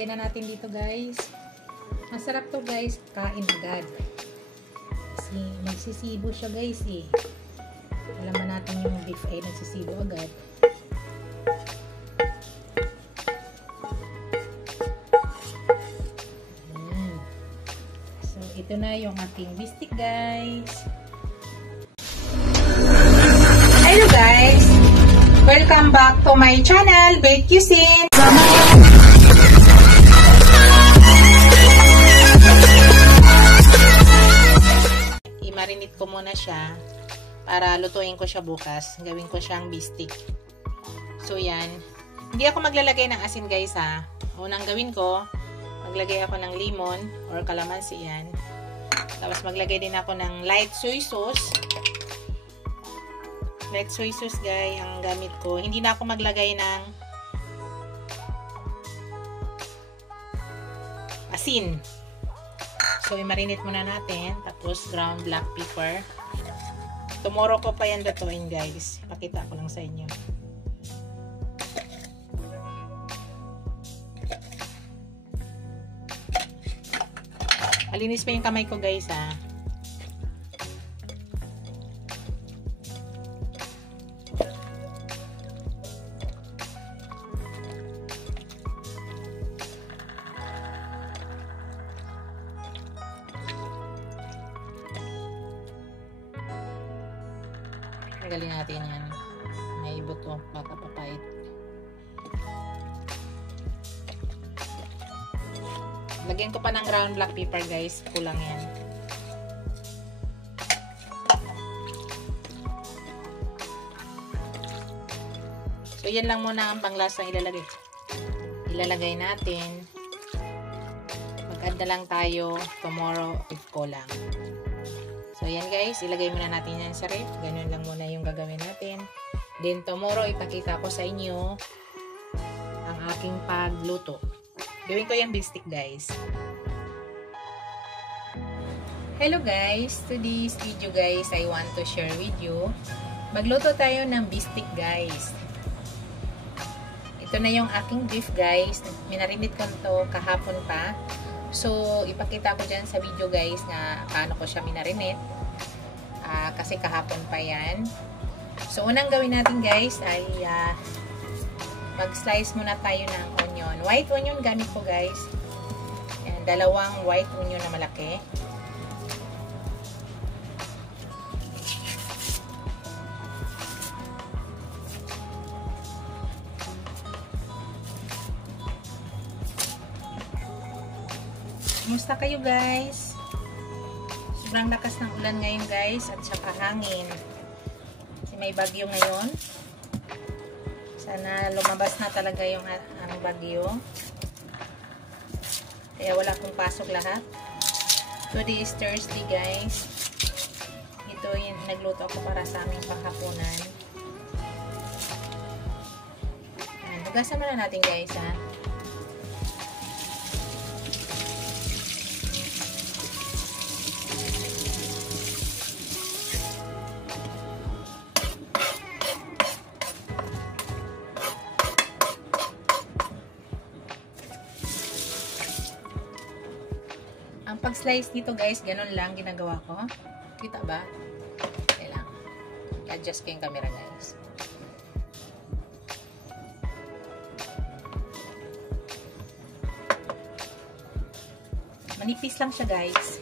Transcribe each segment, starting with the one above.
ilagay na natin dito guys. Masarap to guys, kain agad. Kasi nagsisibo siya guys eh. Alam mo natin yung beef ay nagsisibo agad. So ito na yung aking bistik guys. Hello guys! Welcome back to my channel, Bake Cuisine! I-marinate ko muna siya para lutuin ko siya bukas. Gawin ko siyang bistik. So yan. Hindi ako maglalagay ng asin guys ha. Unang gawin ko, maglagay ako ng lemon or calamansi yan. Tapos maglagay din ako ng light soy sauce. Light soy sauce guys ang gamit ko. Hindi na ako maglagay ng asin. So i-marinate muna natin. Tapos ground black pepper. Tomorrow ko pa yan lutuin guys. Pakita ko lang sa inyo. Malinis pa yung kamay ko guys ha. Tanggalin natin yan. May buto. Baka papait. Lagyan ko pa ng ground black pepper guys. Kulang yan. So yan lang muna ang panglasa ilalagay natin. Mag-add na lang tayo tomorrow if kulang. So, yan guys. Ilagay muna natin yan sa ref. Ganun lang muna yung gagawin natin. Then, tomorrow, ipakita ko sa inyo ang aking pagluto. Gawin ko yung bistik guys. Hello guys. Today's video guys, I want to share with you. Magluto tayo ng bistik guys. Ito na yung aking beef guys. Minarinate ko ito kahapon pa. So, ipakita ko dyan sa video guys na paano ko siya minarinate. Kasi kahapon pa yan. So, unang gawin natin guys ay mag-slice muna tayo ng onion. White onion gamit ko guys. Ayan, dalawang white onion na malaki. Kumusta kayo guys? Sobrang lakas ng ulan ngayon guys at saka hangin. Kasi may bagyo ngayon. Sana lumabas na talaga yung ang bagyo. Kaya wala akong pasok lahat. Today is Thursday guys. Ito yung nagluto ako para sa aming panghapunan. Hugasan muna natin guys ha. Ang pag-slice dito guys, ganun lang ginagawa ko. Kita ba? Okay lang. I-adjust ko yung camera guys. Manipis lang siya guys.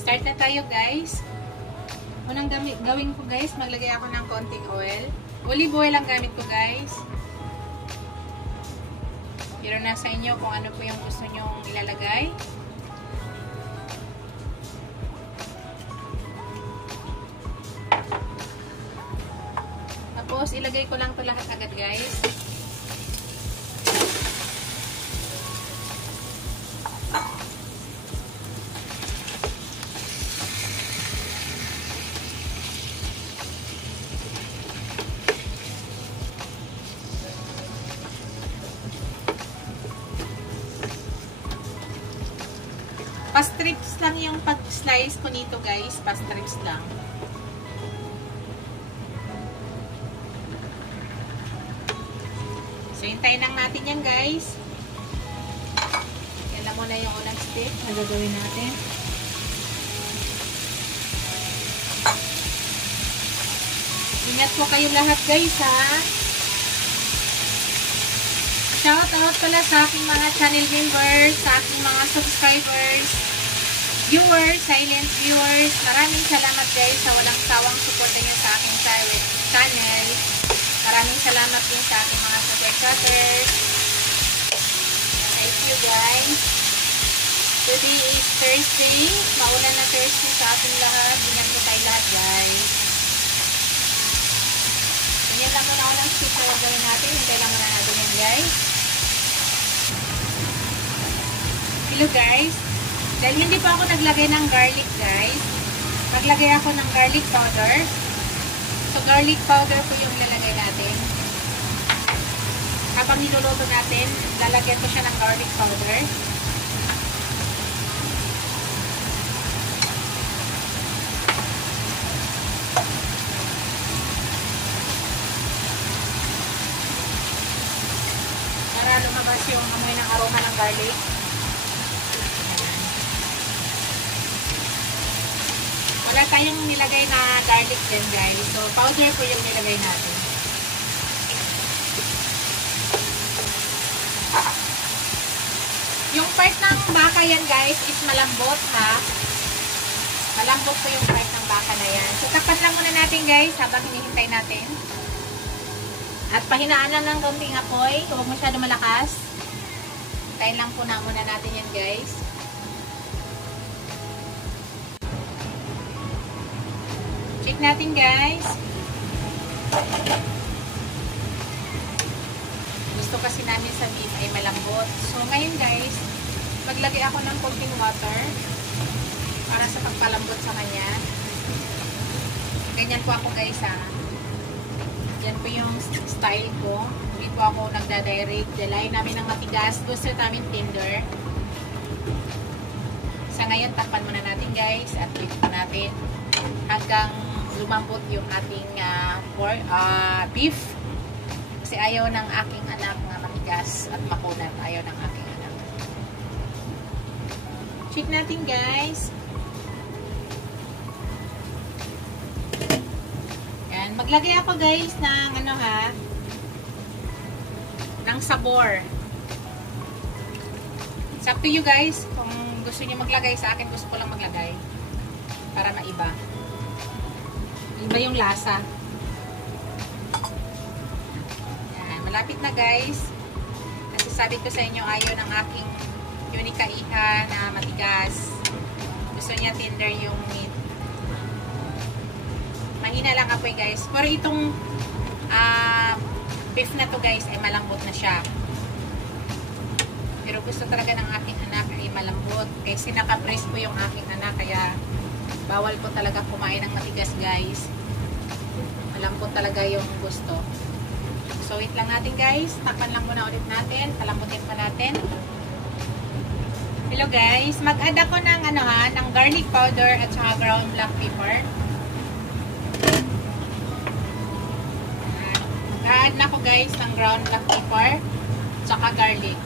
Start na tayo guys. Unang gawin ko guys, maglagay ako ng konting oil. Olive oil ang gamit ko guys. Pero nasa inyo kung ano po yung gusto nyong ilalagay. Tapos ilagay ko lang to lahat agad guys. Pa-strips lang yung pag-slice ko nito guys. Pa-strips lang. So, hintayin lang natin yan guys. Yan na muna yung unang step na gagawin natin. Ingat po kayo lahat guys ha. Shout out pala sa aking mga channel members, sa aking mga subscribers, viewers, silent viewers. Maraming salamat guys sa walang sawang suporta niyo sa aking channel. Maraming salamat din sa aking mga subscribers. Thank you guys. Today is Thursday. Maulan na Thursday sa ating lahat. Ingat po tayo lahat guys. Yan lang muna unang step na gagawin natin. Hintay lang muna natin yan guys. Hello guys. Dahil hindi pa ako naglagay ng garlic guys. Maglagay ako ng garlic powder. So garlic powder po yung ilalagay natin. Habang niluluto natin, lalagyan ko siya ng garlic powder. Para lumabas yung amoy ng aroma ng garlic. Wala tayong nilagay na garlic din guys. So powder po yung nilagay natin. Yung part ng baka yan guys is malambot ha. Malambot po yung part ng baka na yan. So takpan lang muna natin guys habang hinihintay natin. At pahinaan lang ng konting apoy. Huwag masyado malakas. Hintayin lang po na muna natin yan guys. Check natin guys. Gusto kasi namin sa beef ay malambot. So ngayon guys, maglagay ako ng konting water para sa pagpalambot sa kanya. Ganyan po ako guys ha. Yan po yung style ko. Hindi po ako nagda-direct. Dalay namin ng matigas. Gusto namin tender. Sa ngayon, takpan muna natin guys. At wait po natin hanggang lumambot yung ating beef. Kasi ayaw ng aking anak na matigas at makunat. Ayaw ng aking anak. Check natin guys. Yan. Maglagay ako guys ng ano ha, ng sabor. It's up to you guys. Kung gusto niyo maglagay, sa akin gusto ko lang maglagay. Para maiba. Iba yung lasa. Yan. Malapit na guys. Nasasabi ko sa inyo, ayaw ng aking Unica Iha na matigas. Gusto niya tender yung meat. Mahina lang apoy guys. Pero itong beef na to guys ay malambot na siya. Pero gusto talaga ng aking anak ay malambot. Kasi naka-brace po yung aking anak. Kaya bawal po talaga kumain ng matigas guys. Malambot talaga yung gusto. So wait lang natin guys. Takpan lang muna ulit natin. Palambutin pa natin. Hello guys. Mag-add ako ng ano ha, ng garlic powder at saka ground black pepper. Mag-add na ako guys ng ground black pepper at saka garlic.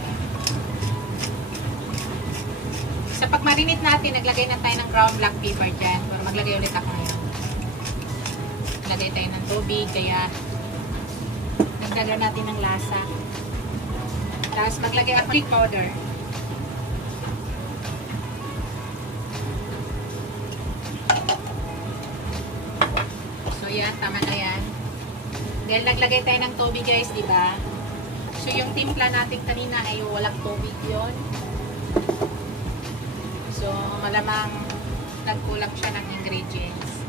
Sa pag-marinate natin, naglagay na tayo ng ground black pepper dyan. Pero maglagay ulit ako ngayon. Naglagay tayo ng tubig, kaya nagdala natin ng lasa. Tapos maglagay ako ng powder. So yan, tama na yan. Dahil naglagay tayo ng tubig guys, diba? So yung timpla natin kanina ay walang tubig yon. So, malamang nagkulang siya ng ingredients.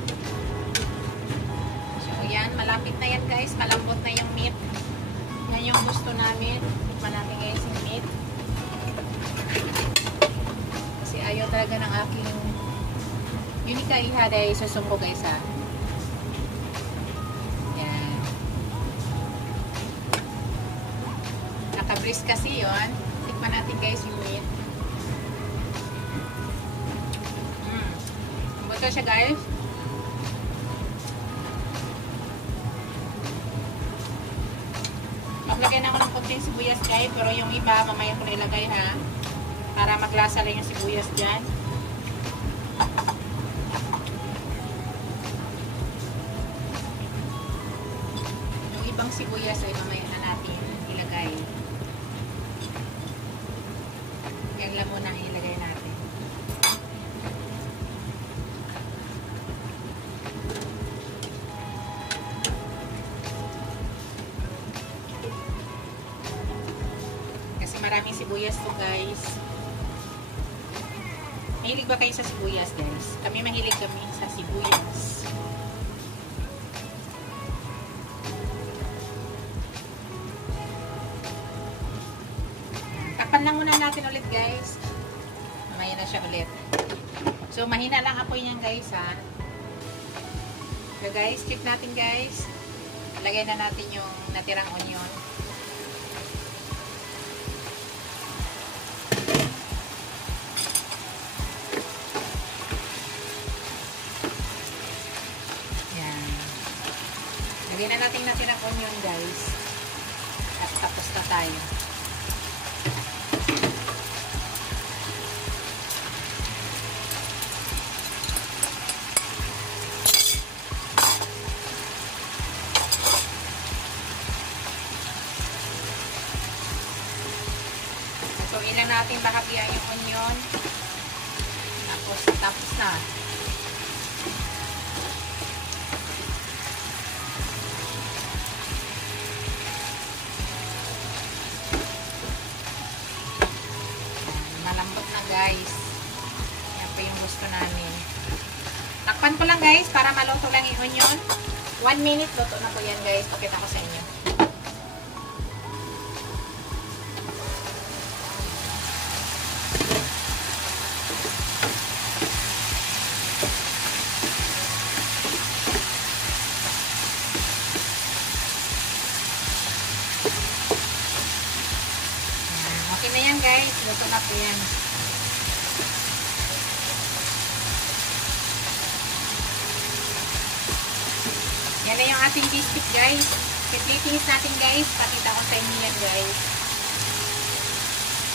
So, yan. Malapit na yan guys. Malambot na yung meat. Yan yung gusto namin. Tikman natin guys yung meat. Kasi ayaw talaga ng aking Unica Iha dahil susumbo guys ha. Yan. Naka-brace kasi yun. Tikman natin guys yung meat. ko siya, guys. Maglagay na ako ng konting sibuyas, guys. Pero yung iba, mamaya ko nilagay, ha. Para maglasa lang yung sibuyas dyan. Yung ibang sibuyas ay mamaya na natin ilagay. Yan lang muna ilagay natin. Kasi maraming sibuyas to, guys. Mahilig ba kayo sa sibuyas, guys? Kami mahilig kami sa sibuyas. Takpan lang muna natin ulit, guys. Mamaya na siya ulit. So, mahina lang apoy niyan, guys, ha? So, guys, check natin, guys. Lagay na natin yung natirang onion. Lagyan na natin natin ang onion, guys. At tapos na tayo. So, ilan natin bahagyan yung onion. Tapos na. Malambot na, guys. Yan po yung gusto namin. Takpan ko lang, guys, para maluto lang yung onion. 1 minute, luto na po yan, guys. Pakita ko sa inyo. Okay na yan, guys. Luto na po yan. Yan na yung ating biscuit, guys. Pipilitis natin, guys. Pakita ko sa inyo yan, guys.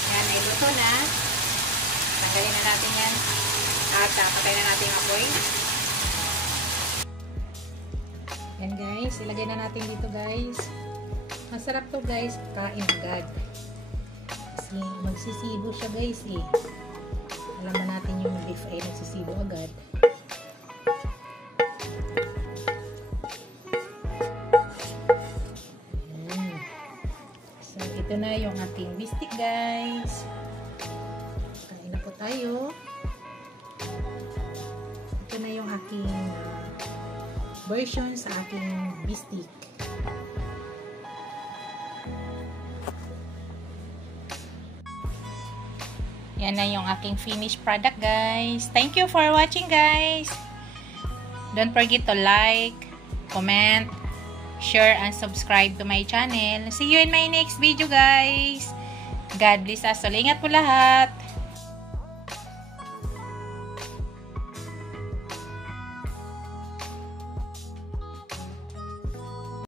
Yan, ay luto na. Tanggalin na natin yan. At patay na natin yung apoy. Yan, guys. Ilagay na natin dito, guys. Masarap to, guys. Kain agad. Kasi magsisibo siya, guys, eh. Alam na natin yung beef ay nagsisibo agad. So, ito na yung ating biscuit, guys. Kain na po tayo. Ito na yung aking version sa aking biscuit. Yan na yung aking finished product, guys. Thank you for watching, guys. Don't forget to like, comment, share, and subscribe to my channel. See you in my next video, guys. God bless us. So, ingat po lahat.